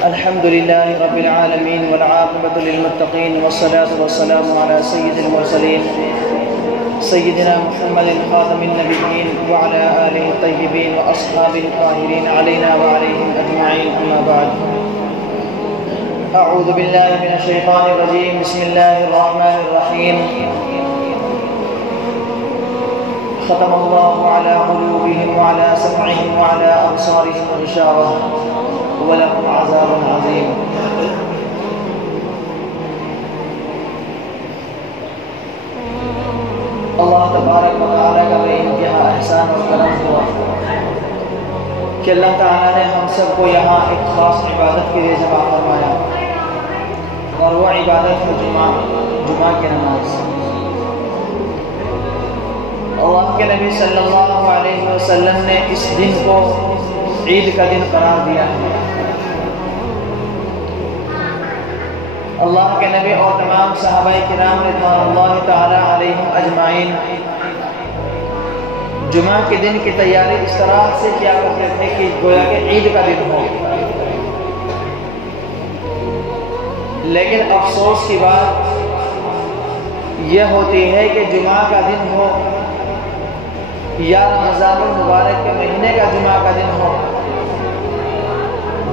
الحمد لله رب العالمين والعاقبة للمتقين والصلاة والسلام على سيد المرسلين سيدنا محمد خاتم النبيين وعلى آله الطيبين وأصحابه الطاهرين علينا وعليهم أجمعين أما بعد. أعوذ بالله من الشيطان الرجيم. بسم الله الرحمن الرحيم. ختم الله على قلوبهم وعلى سمعهم وعلى أبصارهم غشاوة ولهم عذاب عظيم. اللہ تبارک و تعالیٰ کا بے انتہا احسان اور کرم ہوا کہ اللہ تعالیٰ نے ہم سب کو یہاں ایک خاص عبادت کے لیے جمع فرمایا، اور وہ عبادت ہے جمعہ کی نماز. اللہ کے نبی صلی اللہ علیہ وسلم نے اس دن کو عید کا دن قرار دیا ہے. اللہ کے نبی اور تمام صحابہ کرام رضوان اللہ تعالی علیہم اجمعین جمعہ کے دن کی تیاری اس طرح سے کیا کرتے تھے کہ گویا کہ عید کا دن ہو. لیکن افسوس کی بات یہ ہوتی ہے کہ جمعہ کا دن ہو یا رمضان المبارک کے مہینے کا جمعہ کا دن ہو،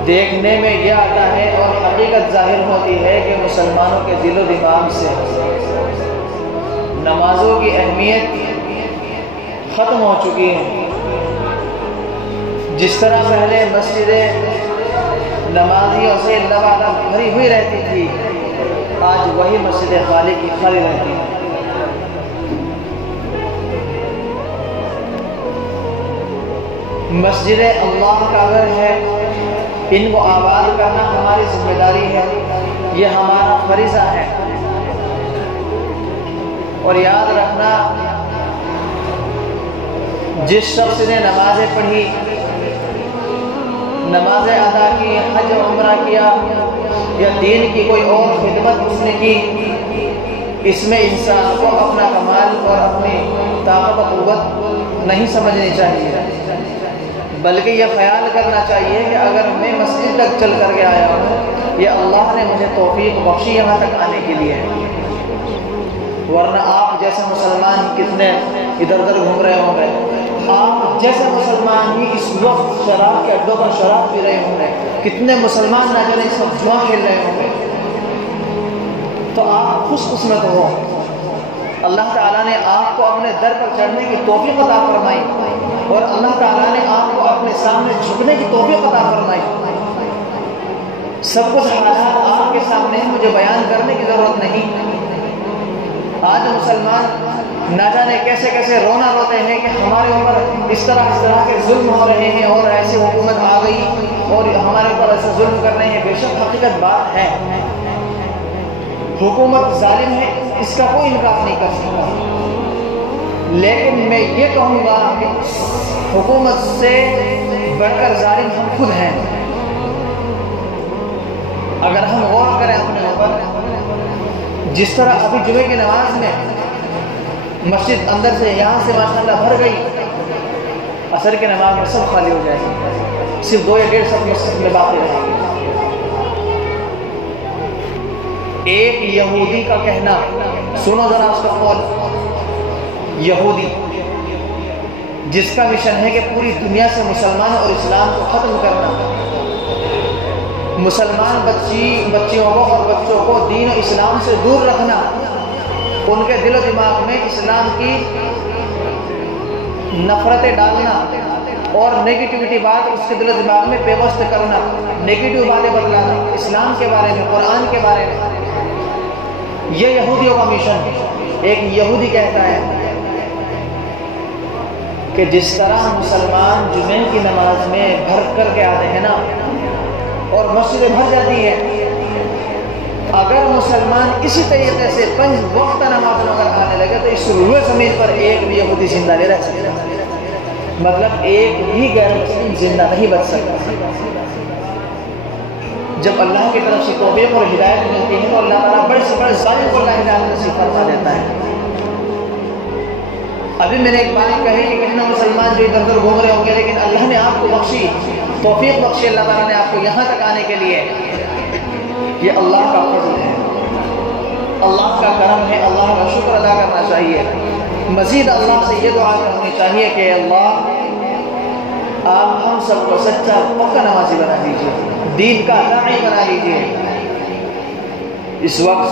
دیکھنے میں یہ آتا ہے اور حقیقت ظاہر ہوتی ہے کہ مسلمانوں کے دل و دماغ سے نمازوں کی اہمیت ختم ہو چکی ہے. جس طرح پہلے مسجدیں نمازیوں سے لبالب بھری ہوئی رہتی تھی، آج وہی مسجدیں خالی کی خالی رہتی ہیں. مسجدیں اللہ کا گھر ہے، ان کو آباد کرنا ہماری ذمہ داری ہے، یہ ہمارا فریضہ ہے. اور یاد رکھنا، جس شخص نے نمازیں پڑھی، نمازیں ادا کی، حج و عمرہ کیا یا دین کی کوئی اور خدمت اس نے کی، اس میں انسان کو اپنا کمال اور اپنی طاقت و قوت نہیں سمجھنی چاہیے، بلکہ یہ خیال کرنا چاہیے کہ اگر میں مسجد تک چل کر کے آیا ہوں، یہ اللہ نے مجھے توفیق بخشی یہاں تک آنے کے لیے. ورنہ آپ جیسے مسلمان کتنے ادھر ادھر گھوم رہے ہوں گے، آپ جیسے مسلمان ہی اس وقت شراب کے اڈوں پر شراب پی رہے ہوں گے، کتنے مسلمان نہ جانے اس وقت جوا کھیل رہے ہوں گے. تو آپ خوش قسمت ہو، اللہ تعالیٰ نے آپ کو اپنے در پر چڑھنے کی توفیق عطا فرمائی، اور اللہ تعالیٰ نے آپ کو اپنے سامنے جھکنے کی توفیق عطا فرمائی. سب کچھ حالات آپ کے سامنے مجھے بیان کرنے کی ضرورت نہیں. آج مسلمان نہ جانے کیسے کیسے رونا روتے ہیں کہ ہمارے اوپر اس طرح کے ظلم ہو رہے ہیں، اور ایسی حکومت آ گئی اور ہمارے اوپر ایسے ظلم کر رہے ہیں. بے شک حقیقت بات ہے، حکومت ظالم ہے، اس کا کوئی انکار نہیں کر سکتا. لیکن میں یہ کہوں گا کہ حکومت سے بڑھ کر ظالم ہم خود ہیں. اگر ہم غور کریں اپنے اوپر، جس طرح ابھی جمعے کی نماز میں مسجد اندر سے یہاں سے ماشاءاللہ بھر گئی، عصر کی نماز میں سب خالی ہو جائے گی، صرف 2 یا 1.5 سب مسجد میں باقی رہیں گے. ایک یہودی کا کہنا سنو ذرا اس کا قول. یہودی جس کا مشن ہے کہ پوری دنیا سے مسلمان اور اسلام کو ختم کرنا، مسلمان بچیوں کو اور بچوں کو دین و اسلام سے دور رکھنا، ان کے دل و دماغ میں اسلام کی نفرتیں ڈالنا اور نیگیٹیوٹی بات اس کے دل و دماغ میں پیوست کرنا، نیگیٹیو باتیں بتلانا اسلام کے بارے میں، قرآن کے بارے میں. یہ یہودیوں کا مشن ہے. ایک یہودی کہتا ہے کہ جس طرح مسلمان جمعے کی نماز میں بھر کر کے آتے ہیں نا، اور مسجدیں بھر جاتی ہیں، اگر مسلمان اسی طریقے سے 5 وقت نماز اگر آنے لگے تو اس روئے زمین پر ایک بھی یہودی زندہ نہیں رہ سکتا. مطلب ایک بھی غیر مسلم زندہ نہیں بچ سکتا. جب اللہ کی طرف سے توفیق اور ہدایت ملتی ہے تو اللہ تعالیٰ بڑے سے بڑے ظالم کو اللہ ہدایت نصیب فرما دیتا ہے. ابھی میں نے ایک بات کہی کہ کتنے مسلمان جو ادھر ادھر گھوم رہے ہوں گے، لیکن اللہ نے آپ کو بخشی، توفیق بخشی اللہ تعالیٰ نے آپ کو یہاں تک آنے کے لیے، یہ اللہ کا فضل ہے، اللہ کا کرم ہے، اللہ کا شکر ادا کرنا چاہیے۔ مزید اللہ سے یہ دعا کرنی چاہیے کہ اللہ آپ ہم سب کو سچا پکا نمازی بنا دیجیے، دین کا داعی بنا دیجیے۔ اس وقت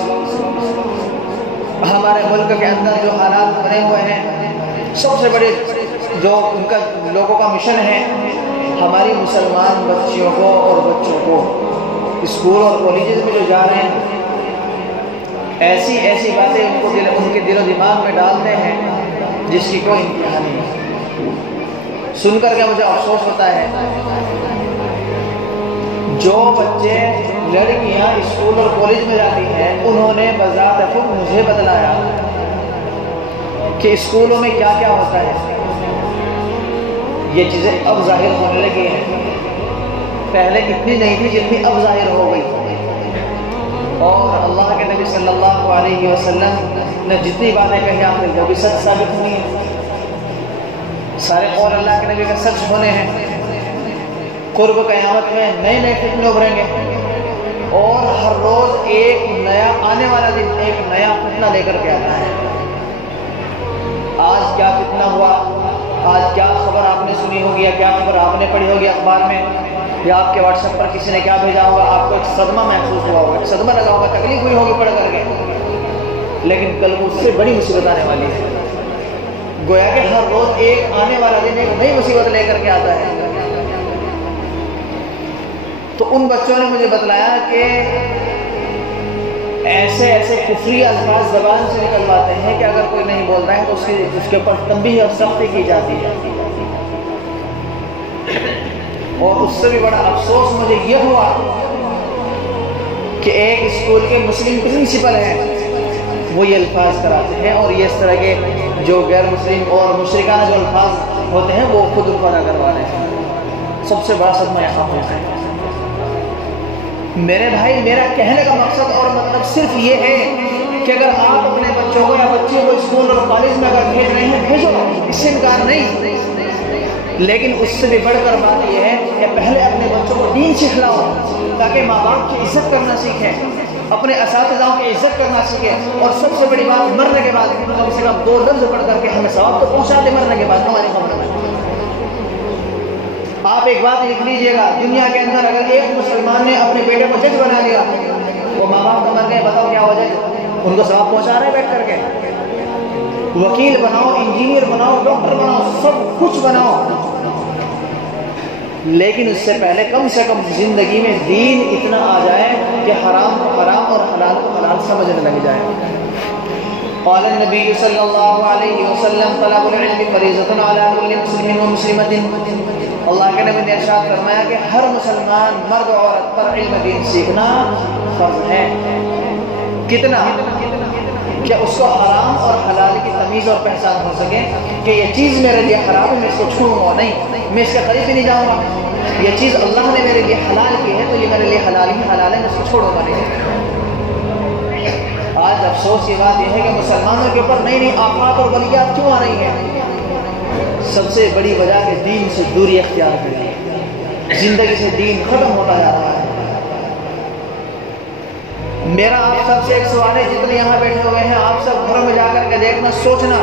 ہمارے ملک کے اندر جو حالات بنے ہوئے ہیں، سب سے بڑے جو ان کا لوگوں کا مشن ہے، ہماری مسلمان بچیوں کو اور بچوں کو اسکول اور کالجز میں جو جا رہے ہیں، ایسی ایسی باتیں ان کے دل و دماغ میں ڈالتے ہیں جس کی کوئی انتہا نہیں۔ سن کر کے مجھے افسوس ہوتا ہے، جو بچے لڑکیاں اسکول اور کالج میں جاتی ہیں، انہوں نے بذات خود مجھے بتلایا کہ اسکولوں میں کیا کیا ہوتا ہے۔ یہ چیزیں اب ظاہر ہونے لگی ہیں، پہلے اتنی نہیں تھی جتنی اب ظاہر ہو گئی۔ اور اللہ کے نبی صلی اللہ علیہ وسلم نے جتنی باتیں کہی آپ نے وہ بھی سچ ثابت ہوئی ہیں، سارے قول اللہ کے نبی کا سچ ہونے ہیں۔ قرب قیامت میں نئے نئے فتنے ابھریں گے، اور ہر روز ایک نیا آنے والا دن ایک نیا فتنہ لے کر کے آتا ہے۔ آج کیا فتنہ ہوا، آج کیا خبر آپ نے سنی ہوگی، یا کیا خبر آپ نے پڑھی ہوگی اخبار میں، یا آپ کے واٹس ایپ پر کسی نے کیا بھیجا ہوگا، آپ کو ایک صدمہ محسوس ہوا ہوگا، ایک صدمہ لگا ہوگا، تکلیف ہوئی ہوگی پڑھ کر کے، لیکن کل اس سے بڑی مصیبت آنے والی ہے۔ گویا کہ ہر روز ایک آنے والا دن ایک نئی مصیبت لے کر کے آتا ہے۔ تو ان بچوں نے مجھے بتلایا کہ ایسے ایسے کفری الفاظ زبان سے نکلواتے ہیں کہ اگر کوئی نہیں بولتا ہے تو اس کے اوپر تنبیہ اور سختی کی جاتی ہے۔ اور اس سے بھی بڑا افسوس مجھے یہ ہوا کہ ایک اسکول کے مسلم پرنسپل ہیں، وہ یہ الفاظ کراتے ہیں، اور یہ اس طرح کے جو غیر مسلم اور مشرکانہ جو الفاظ ہوتے ہیں وہ خود ان کو ادا کروا رہے ہیں۔ سب سے بڑا صدمہ یہاں ہوتا ہے۔ میرے بھائی، میرا کہنے کا مقصد اور مطلب صرف یہ ہے کہ اگر آپ اپنے بچوں کو یا بچیوں کو اسکول اور کالج میں اگر بھیج رہے ہیں، بھیجو، اس سے انکار نہیں، لیکن اس سے بھی بڑھ کر بات یہ ہے کہ پہلے اپنے بچوں کو دین سکھلاؤ، تاکہ ماں باپ کی عزت کرنا سیکھیں، اپنے اساتذہوں کی عزت کرنا سیکھیں، اور سب سے بڑی بات مرنے کے بعد کم سے کم 2 لفظ پڑھ کر کے ہمیں ثواب تو پہنچا دے مرنے کے بعد ہماری خبر میں۔ آپ ایک بات لکھ لیجئے گا، دنیا کے اندر اگر ایک مسلمان نے اپنے بیٹے کو جج بنا لیا، وہ ماں باپ تو مر گئے، بتاؤ کیا ہو جائے؟ ان کو ثواب پہنچا رہے بیٹھ کر کے۔ وکیل بناؤ، انجینئر بناؤ، ڈاکٹر بناؤ، سب کچھ بناؤ، لیکن اس سے پہلے کم سے کم زندگی میں دین اتنا آ جائے کہ حرام کو حرام اور حلال کو حلال سمجھنے لگ جائے۔ قال النبی صلی اللہ علیہ وسلم طلب العلم فریضۃ علی کل مسلم و مسلمۃ۔ اللہ کے نبی نے ارشاد فرمایا کہ ہر مسلمان مرد و عورت پر علم دین سیکھنا فرض ہے۔ کتنا کہ اس کو حرام اور حلال کی تمیز اور پہچان ہو سکے کہ یہ چیز میرے لیے حرام ہے، میں اس کو چھوڑوں گا نہیں، میں اس کے قریب ہی نہیں جاؤں گا، یہ چیز اللہ نے میرے لیے حلال کی ہے تو یہ میرے لیے حلال ہی حلال ہے، میں اس کو چھوڑوں گا نہیں۔ آج افسوس کی بات یہ ہے کہ مسلمانوں کے اوپر نئی نئی آفات اور بلیات کیوں آ رہی ہیں؟ سب سے بڑی وجہ کہ دین سے دوری اختیار کر لی، زندگی سے دین ختم ہوتا جا رہا ہے۔ میرا آپ سب سے ایک سوال ہے، جتنے یہاں بیٹھے ہوئے ہیں، آپ سب گھروں میں جا کر کے دیکھنا، سوچنا،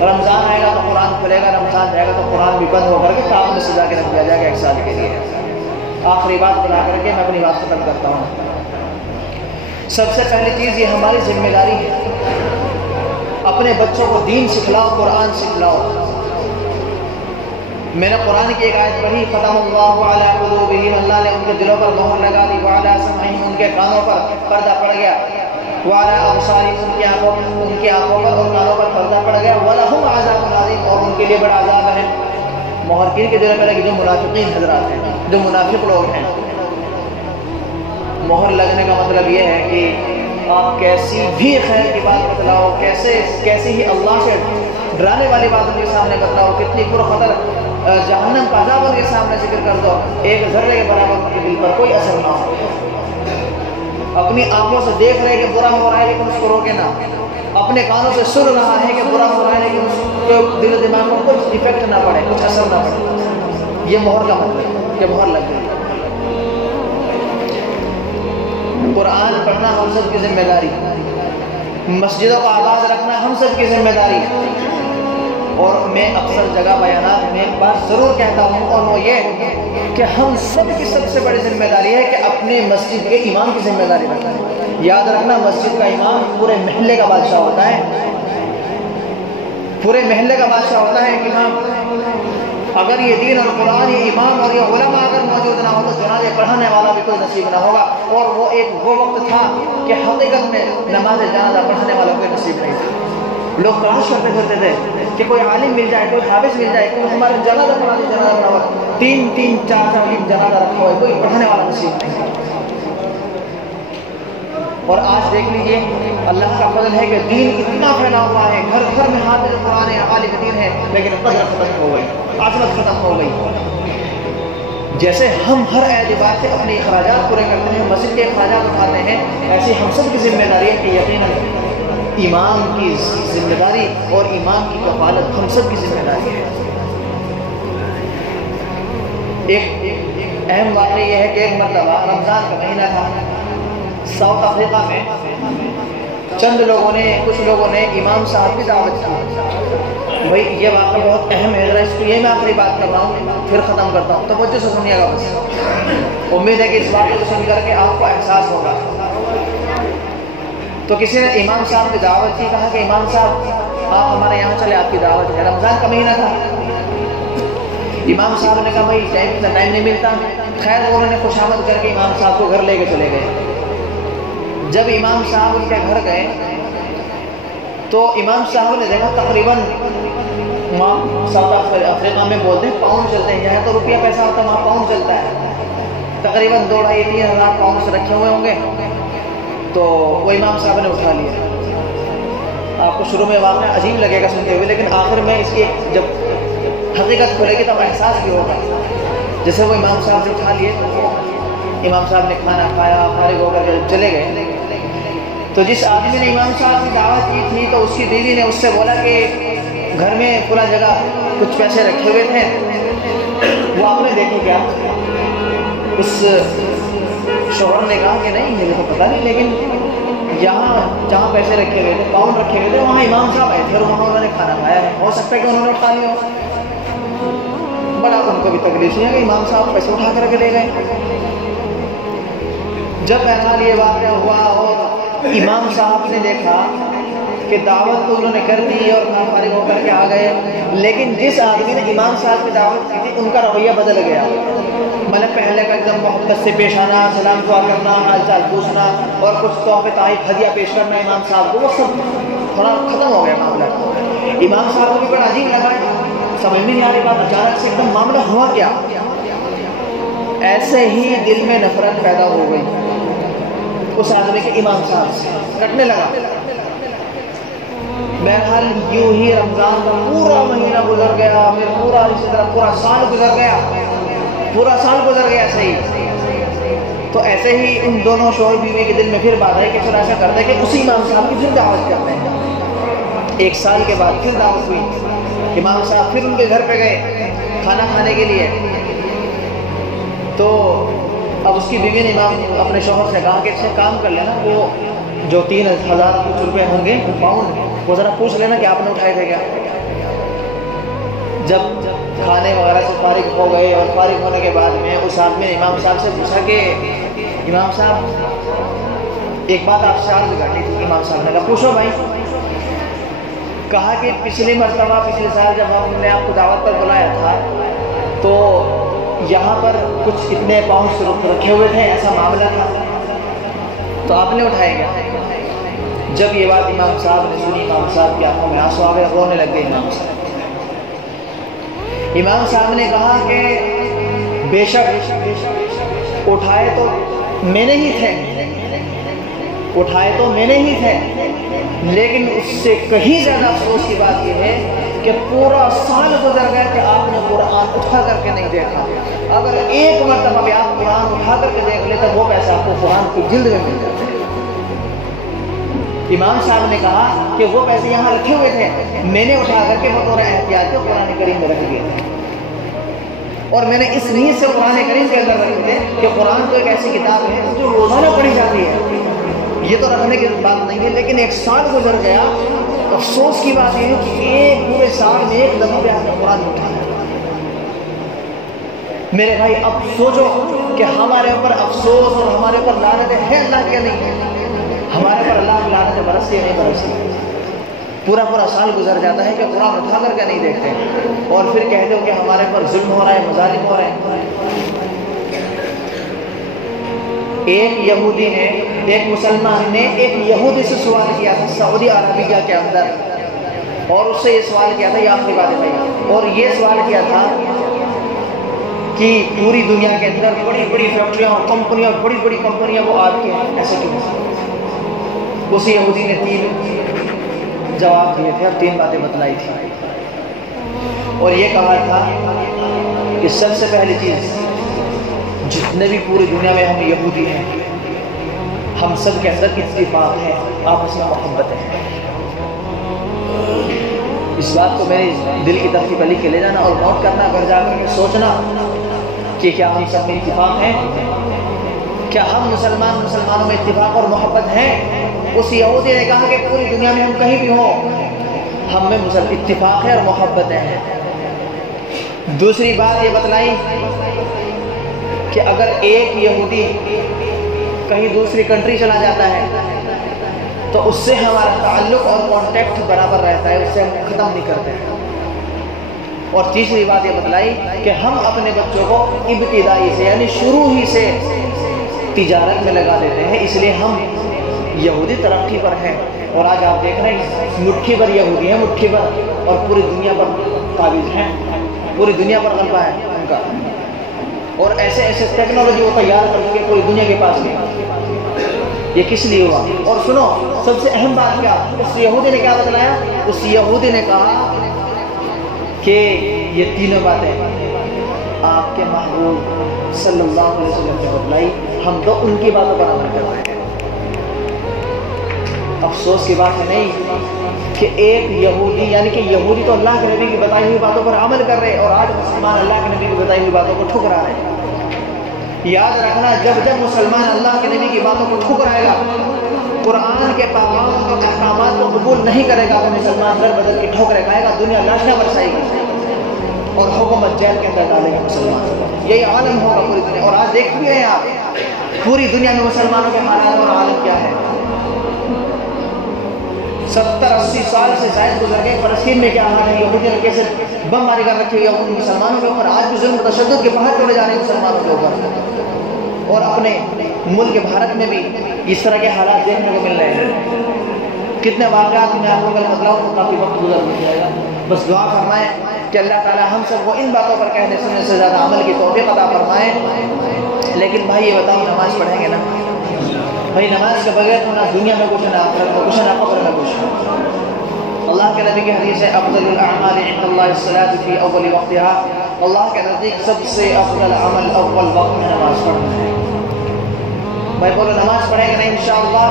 رمضان آئے گا تو قرآن کھلے گا، رمضان جائے گا تو قرآن بھی بند ہو کر کے کتاب میں سجا کے رکھ دیا جائے گا 1 سال کے لیے۔ آخری بات بتا کر کے میں اپنی بات ختم کرتا ہوں۔ سب سے پہلی چیز یہ ہماری ذمہ داری ہے، اپنے بچوں کو دین سکھلاؤ، قرآن سکھلاؤ۔ میں نے قرآن کی ایک آیت پڑھی، ختم اللہ علی قلوبہم، اللہ نے ان کے دلوں پر مہر لگا دی، وعلی سمعہم، ان کے کانوں پر پردہ پڑ گیا، وعلی ابصارہم، ان کی آنکھوں پر اور کانوں پر پردہ پڑ گیا، ولہم عذاب عظیم، اور ان کے لیے بڑا عذاب ہے۔ مہر کن کے دلوں پر لگی؟ جو منافقین حضرات ہیں، جو منافق لوگ ہیں۔ مہر لگنے کا مطلب یہ ہے کہ آپ کیسی بھی خیر کی بات بتلاؤ، کیسی ہی اللہ سے ڈرانے والی بات ان کے سامنے بتلاؤ، کتنی پرخطر جہنم کا عذاب ان کے سامنے ذکر کر دو، ایک ذرے کے برابر ان کے دل پر کوئی اثر نہ ہو۔ اپنی آنکھوں سے دیکھ رہے کہ برا ہو رہا ہے لیکن اس کو روکے نہ، اپنے کانوں سے سن رہا ہے کہ برا ہو رہا ہے لیکن اس کے دل و دماغ پر کچھ افیکٹ نہ پڑے، کچھ اثر نہ پڑے، یہ مہر کا مطلب ہے کہ مہر لگ گئی۔ قرآن پڑھنا ہم سب کی ذمہ داری، مسجدوں کو آباد رکھنا ہم سب کی ذمہ داری۔ اور میں اکثر جگہ بیانات میں ایک بات ضرور کہتا ہوں، اور وہ یہ کہ ہم سب کی سب سے بڑی ذمہ داری ہے کہ اپنے مسجد کے امام کی ذمہ داری رکھیں۔ یاد رکھنا مسجد کا امام پورے محلے کا بادشاہ ہوتا ہے، پورے محلے کا بادشاہ ہوتا ہے کہ ہاں اگر یہ دین اور قرآن، یہ امام اور یہ علماء اگر موجود نہ ہو تو جنازے پڑھانے والا بھی کوئی نصیب نہ ہوگا۔ اور وہ وقت تھا کہ حقیقت میں نماز جنازہ پڑھانے والا کوئی نصیب نہیں تھا۔ لوگ تلاش کرتے پھرتے تھے کہ کوئی عالم مل جائے، کوئی حافظ مل جائے، کوئی ہمارے جنازہ پڑھا دے، جنازہ پڑھا ہوا 3 4 جنازہ رکھا ہوا ہے، کوئی پڑھانے والا نصیب نہیں۔ اور آج دیکھ لیجئے اللہ کا فضل ہے کہ دین اتنا پھیلا ہوا ہے، گھر گھر میں حافظ قرآن ہے، عالم دین ہے، لیکن قدر ختم ہو گئی، عظمت ختم ہو گئی۔ جیسے ہم ہر اعتبار سے اپنے اخراجات پورے کرتے ہیں، مسجد کے اخراجات اٹھاتے ہیں، ایسے ہم سب کی ذمہ داری ہے کہ یقیناً امام کی ذمہ داری اور امام کی کفالت ہم سب کی ذمہ داری ہے۔ ایک اہم واقعہ یہ ہے کہ ایک مرتبہ رمضان کا مہینہ تھا، ساؤتھ افریقہ میں کچھ لوگوں نے امام صاحب کی دعوت کی۔ بھائی یہ واقعہ بہت اہم ہے، ذرا اس کو یہ میں آخری بات کر رہا ہوں پھر ختم کرتا ہوں، توجہ سے سنیے گا بس، امید ہے کہ اس واقعے کو سن کر کے آپ کو احساس ہوگا۔ تو کسی نے امام صاحب کی دعوت کی، کہا کہ امام صاحب آپ ہمارے یہاں چلے، آپ کی دعوت ہے۔ رمضان کا مہینہ تھا، امام صاحب نے کہا بھائی ٹائم نہیں ملتا، خیر انہوں نے خوشامد کر کے امام صاحب کو گھر لے کے چلے گئے۔ جب امام صاحب ان کے گھر گئے تو امام صاحب نے دیکھا تقریباً ساؤتھ افریقہ میں بولتے ہیں پاؤنڈ چلتے ہیں، یہاں تو روپیہ پیسہ ہوتا ہے، وہاں پاؤنڈ چلتا ہے، تقریباً 2-2.5-3 ہزار پاؤنڈ رکھے ہوئے ہوں گے۔ تو وہ امام صاحب نے اٹھا لیا۔ آپ کو شروع میں واقعہ عجیب لگے گا سنتے ہوئے، لیکن آخر میں اس کی جب حقیقت کھلے گی تب احساس بھی ہوگا۔ جیسے وہ امام صاحب نے اٹھا لیے تو امام صاحب نے کھانا کھایا، فارغ ہو کر چلے گئے۔ تو جس آدمی نے امام صاحب کی دعوت کی تھی تو اس کی بیوی نے اس سے بولا کہ گھر میں پورا جگہ کچھ پیسے رکھے ہوئے تھے، وہ آپ نے دیکھے کیا؟ اس شوہر نے کہا کہ نہیں مجھے تو پتہ نہیں، لیکن یہاں جہاں پیسے رکھے ہوئے تھے، پاؤنڈ رکھے ہوئے تھے، وہاں امام صاحب آئے تھے اور وہاں انہوں نے کھانا کھایا ہے، ہو سکتا ہے کہ انہوں نے اٹھا لیا ہو۔ بڑا ان کو بھی تکلیف ہوئی کہ امام صاحب پیسے اٹھا کر کے لے گئے۔ جب بہرحال یہ واقعہ ہوا اور امام صاحب نے دیکھا کہ دعوت تو انہوں نے کر دی اور فارغ ہو کر کے آ گئے، لیکن جس آدمی نے امام صاحب کی دعوت کی تھی ان کا رویہ بدل گیا۔ مطلب پہلے کا ایک دم محبت سے پیش آنا، سلام دعا کرنا، حال چال پوچھنا اور کچھ تحفے تحائف ہدیہ پیش کرنا امام صاحب کو، وہ سب تھوڑا ختم ہو گیا معاملہ۔ امام صاحب کو بھی بڑا عجیب لگا، سمجھ میں نہیں آ رہی بات، اچانک سے ایک دم معاملہ ہوا کیا؟ ایسے ہی دل میں نفرت پیدا ہو گئی اس آدمی کے امام صاحب سے، کٹنے لگا۔ بہرحال یوں ہی رمضان کا پورا مہینہ گزر گیا، پھر پورا اسی طرح پورا سال گزر گیا، پورا سال گزر گیا صحیح۔ تو ایسے ہی ان دونوں شوہر بیوی کے دل میں پھر بات آئی کہ پھر ایسا کرتے کہ اسی امام صاحب کی پھر دعوت کرتے ہیں۔ 1 سال کے بعد پھر دعوت ہوئی، امام صاحب پھر ان کے گھر پہ گئے کھانا کھانے کے لیے۔ تو اب اس کی بیوی نے اپنے شوہر سے کہا کہ اس سے کام کر لینا، وہ جو 3000 کچھ روپے ہوں گے پاؤنڈ، وہ ذرا پوچھ لینا کہ آپ نے اٹھائے تھے کیا۔ جب کھانے وغیرہ سے فارغ ہو گئے اور فارغ ہونے کے بعد میں اس آدمی نے امام صاحب سے پوچھا کہ امام صاحب ایک بات آپ سے عرض کرنی تھی۔ امام صاحب نے کہا پوچھو بھائی۔ کہا کہ پچھلی مرتبہ پچھلے سال جب ہم نے آپ کو دعوت پر بلایا تھا تو یہاں پر کچھ اتنے پاؤنڈ رکھے ہوئے تھے، ایسا معاملہ تھا، تو آپ نے اٹھائے گا۔ جب یہ بات امام صاحب نے سنی، امام صاحب کی آنکھوں میں آنسو آ گئے، رونے لگ گئے امام صاحب۔ امام صاحب نے کہا کہ بے شک اٹھائے تو میں نے ہی تھے، اٹھائے تو میں نے ہی تھے، لیکن اس سے کہیں زیادہ افسوس کی بات یہ ہے کہ پورا سال گزر گیا کہ آپ نے قرآن اٹھا کر کے نہیں دیکھا۔ اگر ایک مرتبہ بھی آپ قرآن اٹھا کر کے دیکھ لیں تو وہ پیسہ آپ کو قرآن کی جلد میں مل جاتا ہے۔ امام صاحب نے کہا کہ وہ پیسے یہاں رکھے ہوئے تھے، میں نے اٹھا کر کے بطور احتیاط کے قرآن کریم میں رکھ دیے تھے، اور میں نے اس نیت سے قرآن کریم کے اندر رکھے تھے کہ قرآن تو ایک ایسی کتاب ہے جو روزانہ پڑھی جاتی ہے، یہ تو رکھنے کی بات نہیں ہے۔ لیکن ایک سال گزر گیا، افسوس کی بات یہ ہے کہ ایک پورے سال میں ایک دفعہ بھی آپ نے قرآن نہیں اٹھایا۔ میرے بھائی اب سوچو کہ ہمارے اوپر افسوس اور ہمارے اوپر لعنت ہے اللہ کیا نہیں ہے؟ ہمارے پر اللہ کی لعنت برستی ہے نہیں برستی؟ پورا پورا سال گزر جاتا ہے کہ قرآن اٹھا کر کے نہیں دیکھتے، اور پھر کہتے ہو کہ ہمارے پر ظلم ہو رہا ہے، مظالم ہو رہے ہیں۔ ایک یہودی نے، ایک مسلمان نے ایک یہودی سے سوال کیا تھا سعودی عربیہ کے اندر، اور اس سے یہ سوال کیا تھا، یہ آخری بات ہے بھائی، اور یہ سوال کیا تھا کہ پوری دنیا کے اندر بڑی بڑی فیکٹریاں اور کمپنیاں، بڑی بڑی کمپنیاں وہ آپ کی ہیں، ایسے کیوں؟ اس یہودی نے 3 جواب دیے تھے اور 3 باتیں بتلائی تھی، اور یہ کہا تھا کہ سب سے پہلی چیز، جتنے بھی پوری دنیا میں ہم یہودی ہیں، ہم سب کے اندر اتفاق ہے، آپس میں محبت ہے۔ اس بات کو میرے دل کی تختی پر لکھ کے لے جانا اور نوٹ کرنا، گھر جا کر سوچنا کہ کیا ہم سب میں اتفاق ہیں، کیا ہم مسلمانوں میں اتفاق اور محبت ہے؟ اس یہودی نے کہا کہ پوری دنیا میں ہم کہیں بھی ہوں، ہم میں اتفاق ہے اور محبت ہے۔ دوسری بات یہ بتلائی کہ اگر ایک یہودی کہیں دوسری کنٹری چلا جاتا ہے تو اس سے ہمارا تعلق اور کانٹیکٹ برابر رہتا ہے، اس سے ہم ختم نہیں کرتے۔ اور تیسری بات یہ بتلائی کہ ہم اپنے بچوں کو ابتدائی سے یعنی شروع ہی سے تجارت میں لگا دیتے ہیں، اس لیے ہم یہودی ترقی پر ہیں، اور آج آپ دیکھ رہے ہیں مٹھی بھر یہودی ہیں، مٹھی بھر، اور پوری دنیا پر قابض ہیں، پوری دنیا پر غلبہ ہے ان کا، اور ایسے ایسے ٹیکنالوجی وہ تیار کر کے پوری دنیا کے پاس نہیں۔ یہ کس لیے ہوا؟ اور سنو سب سے اہم بات کیا، اس یہودی نے کیا بتلایا؟ اس یہودی نے کہا کہ یہ تینوں باتیں آپ کے محبوب صلی اللہ علیہ وسلم نے بتلائی، ہم تو ان کی باتوں پر عمل کر رہے ہیں۔ افسوس کی بات ہے نہیں کہ ایک یہودی، یعنی کہ یہودی تو اللہ کے نبی کی بتائی ہوئی باتوں پر عمل کر رہے ہیں، اور آج مسلمان اللہ کے نبی کی بتائی ہوئی باتوں کو ٹھکرا رہے ہیں۔ یاد رکھنا، جب جب مسلمان اللہ کے نبی کی باتوں کو ٹھکرائے گا، قرآن کے پیغام اور احکامات کو قبول نہیں کرے گا، تو مسلمان در بدر کی ٹھوکریں کھائے گا، دنیا لاشیاں برسائے گی اور حکومت جیل کے اندر ڈالے گا مسلمان۔ یہی عالم ہوگا پوری دنیا، اور آج دیکھ بھی ہیں آپ پوری دنیا میں مسلمانوں کے حالات اور عالم کیا ہے۔ 70-80 سال سے زائد گزر گئے، فلسطین میں کیا حال ہے، یہودیوں نے کیسے بم ماری کر رکھی ہوئی ہے مسلمانوں کے اوپر، آج بھی ظلم تشدد کے باہر چلے جا رہے ہیں مسلمانوں کے اوپر، اور اپنے ملک بھارت میں بھی اس طرح کے حالات دیکھنے کو مل رہے ہیں۔ کتنے واقعات میں آپ کو کل بتلاؤں تو کافی وقت گزر جائے گا، بس دعا فرمائیں کہ اللہ تعالی ہم سب کو ان باتوں پر کہنے سننے سے زیادہ عمل کی توفیق عطا فرمائیں۔ لیکن بھائی یہ بتاؤ، نماز پڑھیں گے نا؟ بھائی نماز کے بغیر تو نہ دنیا میں کچھ، نہ آخرت میں کچھ، نہ قبر میں کچھ۔ اللہ کے نبی کی حدیث ہے افضل الاعمال عند اللہ الصلاۃ فی اول وقتها، اللہ کے نزدیک سب سے افضل عمل اول وقت میں نماز پڑھنا ہے۔ بھائی بولو نماز پڑھیں گے نا انشاءاللہ؟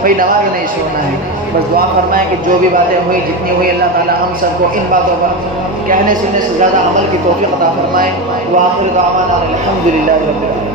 بھائی نماز نہیں چھوڑنا ہے، بس دعا فرمائیں کہ جو بھی باتیں ہوئی، جتنی ہوئی، اللہ تعالی ہم سب کو ان باتوں پر کہنے سننے سے زیادہ عمل کی توفیق عطا فرمائے۔ وآخر دعوانا الحمدللہ رب العالمین۔